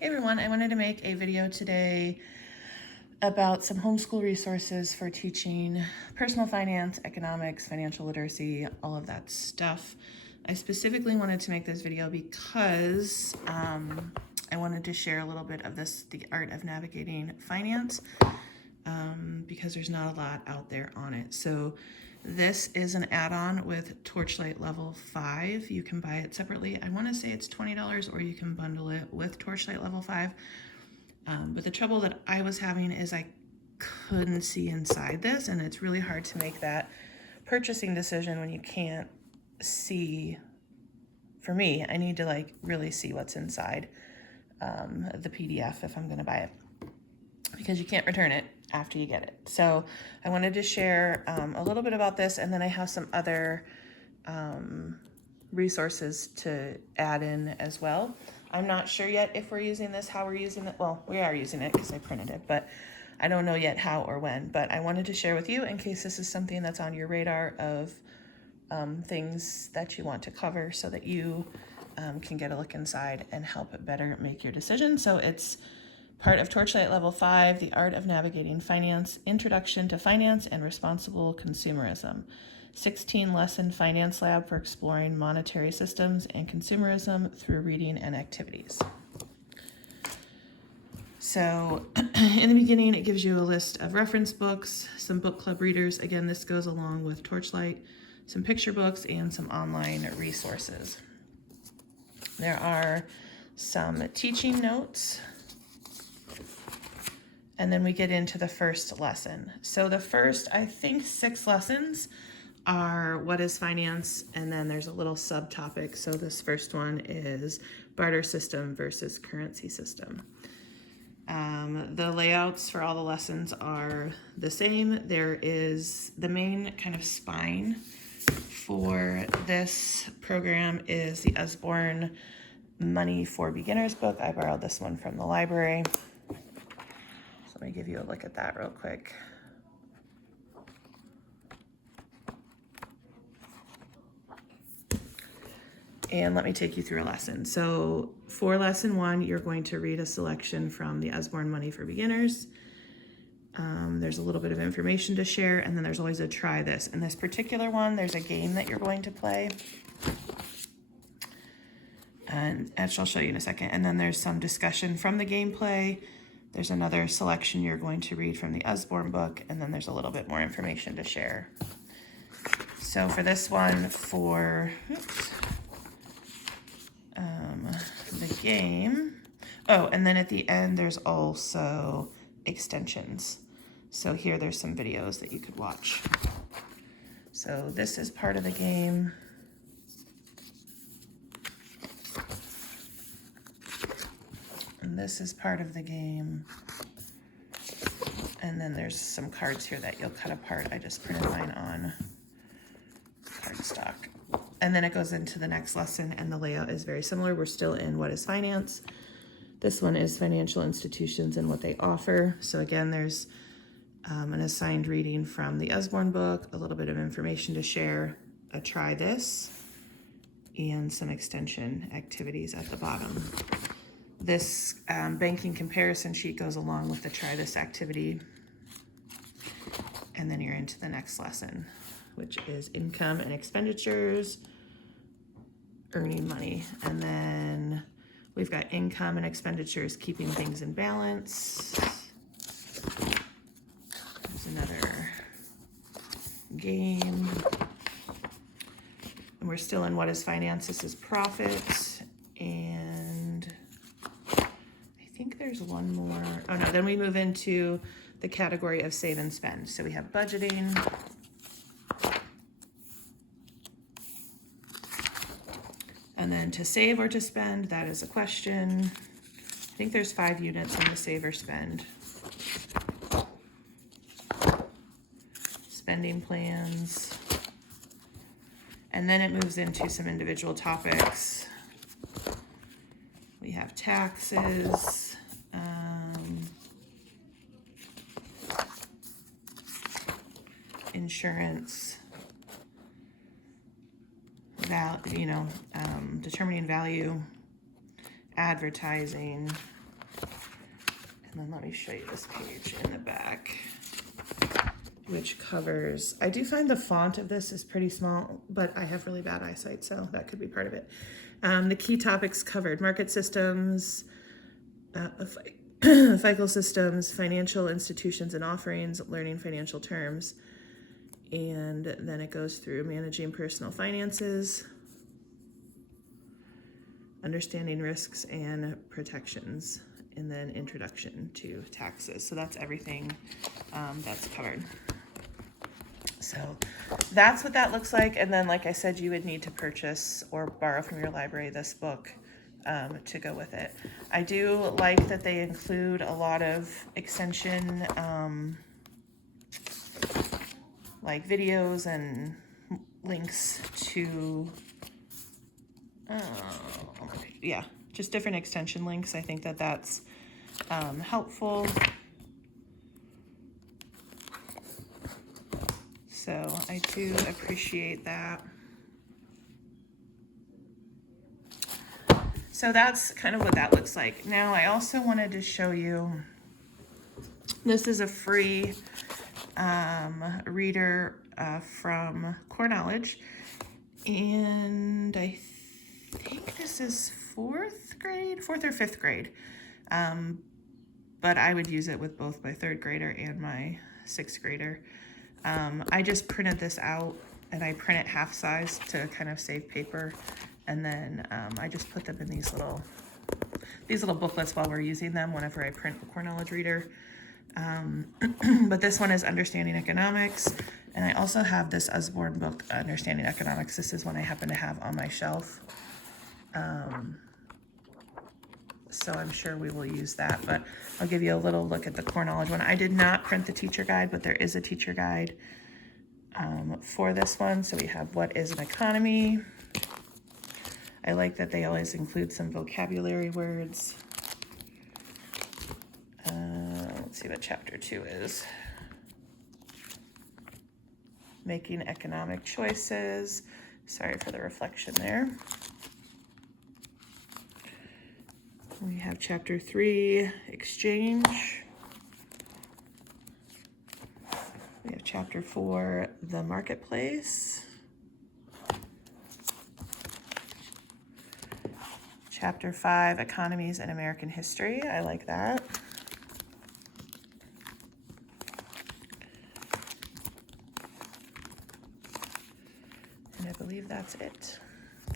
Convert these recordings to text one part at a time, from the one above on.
Hey everyone, I wanted to make a video today about some homeschool resources for teaching personal finance, economics, financial literacy, all of that stuff. I specifically wanted to make this video because I wanted to share a little bit of the art of navigating finance, because there's not a lot out there on it. So this is an add-on with Torchlight level 5. You can buy it separately. I want to say it's $20, or you can bundle it with Torchlight level 5. But the trouble that I was having is I couldn't see inside this, and it's really hard to make that purchasing decision when you can't see. For me, I need to really see what's inside the PDF if I'm going to buy it, because you can't return it after you get it. So I wanted to share a little bit about this, and then I have some other resources to add in as well. I'm not sure yet if we're using this, how we're using it. Well, we are using it because I printed it, but I don't know yet how or when. But I wanted to share with you in case this is something that's on your radar of things that you want to cover, so that you can get a look inside and help better make your decision. So it's part of Torchlight level 5, The Art of Navigating Finance, Introduction to Finance and Responsible Consumerism. 16-lesson finance lab for exploring monetary systems and consumerism through reading and activities. So in the beginning, it gives you a list of reference books, some book club readers. Again, this goes along with Torchlight, some picture books, and some online resources. There are some teaching notes, and then we get into the first lesson. So the first, I think, 6 lessons are what is finance, and then there's a little subtopic. So this first one is barter system versus currency system. The layouts for all the lessons are the same. There is the main kind of spine for this program is the Usborne Money for Beginners book. I borrowed this one from the library. Let me give you a look at that real quick. And let me take you through a lesson. So for lesson 1, you're going to read a selection from the Usborne Money for Beginners. There's a little bit of information to share, and then there's always a try this. In this particular one, there's a game that you're going to play, and I'll show you in a second. And then there's some discussion from the gameplay. There's another selection you're going to read from the Usborne book, and then there's a little bit more information to share. So for this one, the game, and then at the end, there's also extensions. So here, there's some videos that you could watch. So this is part of the game. And this is part of the game. And then there's some cards here that you'll cut apart. I just printed mine on cardstock. And then it goes into the next lesson, and the layout is very similar. We're still in What is Finance. This one is Financial Institutions and What They Offer. So again, there's an assigned reading from the Usborne book, a little bit of information to share, a try this, and some extension activities at the bottom. This banking comparison sheet goes along with the try this activity. And then you're into the next lesson, which is income and expenditures, earning money. And then we've got income and expenditures, keeping things in balance. There's another game. And we're still in What is Finance. This is profit. And I think there's one more. Oh no, then we move into the category of save and spend. So we have budgeting. And then to save or to spend, that is a question. I think there's 5 units in the save or spend. Spending plans. And then it moves into some individual topics. We have taxes. Insurance, determining value, advertising, And then let me show you this page in the back, which covers, I do find the font of this is pretty small, but I have really bad eyesight, so that could be part of it. The key topics covered: market systems, FICO systems, financial institutions and offerings, learning financial terms. And then it goes through managing personal finances, understanding risks and protections, and then introduction to taxes. So that's everything that's covered. So that's what that looks like. And then, like I said, you would need to purchase or borrow from your library this book to go with it. I do like that they include a lot of extension like videos and links to yeah, just different extension links. I think that that's helpful. So I do appreciate that. So that's kind of what that looks like. Now I also wanted to show you, this is a free reader from Core Knowledge, and I think this is fourth or fifth grade, but I would use it with both my third grader and my sixth grader. I just printed this out, and I print it half size to kind of save paper, and then I just put them in these little booklets while we're using them whenever I print the Core Knowledge reader. But this one is Understanding Economics, and I also have this Usborne book, Understanding Economics. This is one I happen to have on my shelf. So I'm sure we will use that, but I'll give you a little look at the Core Knowledge one. I did not print the teacher guide, but there is a teacher guide for this one. So we have what is an economy. I like that they always include some vocabulary words. Let's see what chapter 2 is. Making economic choices. Sorry for the reflection there. We have chapter 3, exchange. We have chapter 4, the marketplace. Chapter 5, economies and American history. I like that. And I believe that's it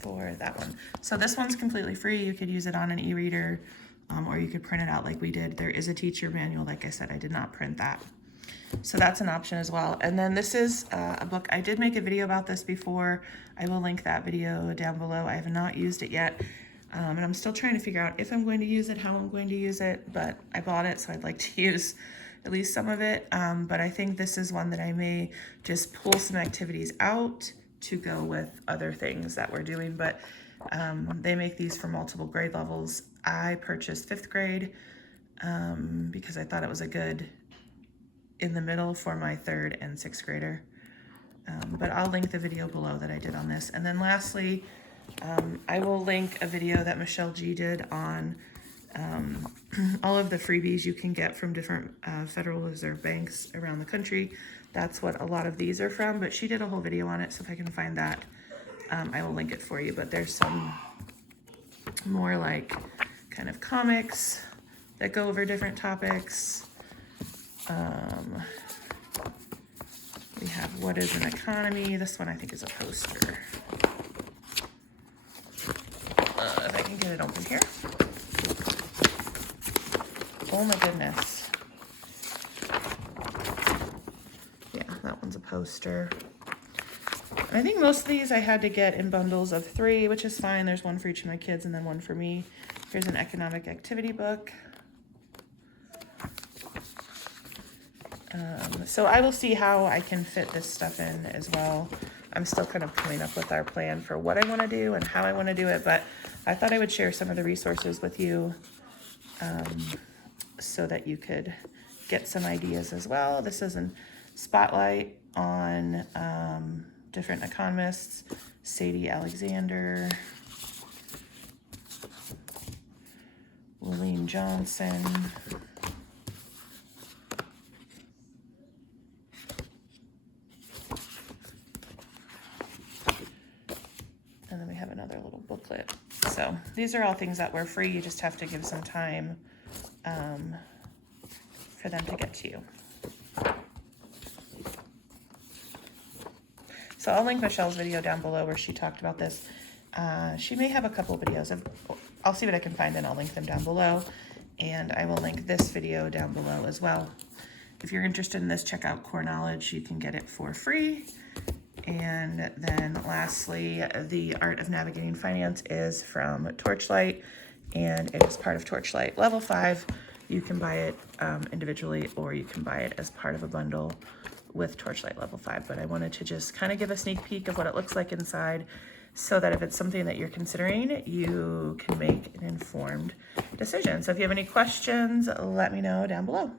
for that one. So this one's completely free. You could use it on an e-reader, or you could print it out like we did. There is a teacher manual. Like I said, I did not print that. So that's an option as well. And then this is a book. I did make a video about this before. I will link that video down below. I have not used it yet. And I'm still trying to figure out if I'm going to use it, how I'm going to use it, but I bought it, so I'd like to use at least some of it. But I think this is one that I may just pull some activities out to go with other things that we're doing. But they make these for multiple grade levels. I purchased 5th grade because I thought it was a good in the middle for my 3rd and 6th grader. But I'll link the video below that I did on this. And then lastly, I will link a video that Michelle G did on all of the freebies you can get from different Federal Reserve banks around the country. That's what a lot of these are from, but she did a whole video on it, so if I can find that, I will link it for you. But there's some more like kind of comics that go over different topics. We have what is an economy. This one I think is a poster. If I can get it open here. Oh my goodness. Yeah, that one's a poster. I think most of these I had to get in bundles of 3, which is fine. There's one for each of my kids and then one for me. Here's an economic activity book. So I will see how I can fit this stuff in as well. I'm still kind of coming up with our plan for what I want to do and how I want to do it, but I thought I would share some of the resources with you so that you could get some ideas as well. This is a spotlight on different economists. Sadie Alexander, William Johnson, these are all things that were free. You just have to give some time for them to get to you. So I'll link Michelle's video down below where she talked about this. She may have a couple videos of, I'll see what I can find and I'll link them down below. And I will link this video down below as well. If you're interested in this, check out Core Knowledge. You can get it for free. And then lastly, The Art of Navigating Finance is from Torchlight, and it is part of Torchlight Level 5. You can buy it individually, or you can buy it as part of a bundle with Torchlight Level 5. But I wanted to just kind of give a sneak peek of what it looks like inside, so that if it's something that you're considering, you can make an informed decision. So if you have any questions, let me know down below.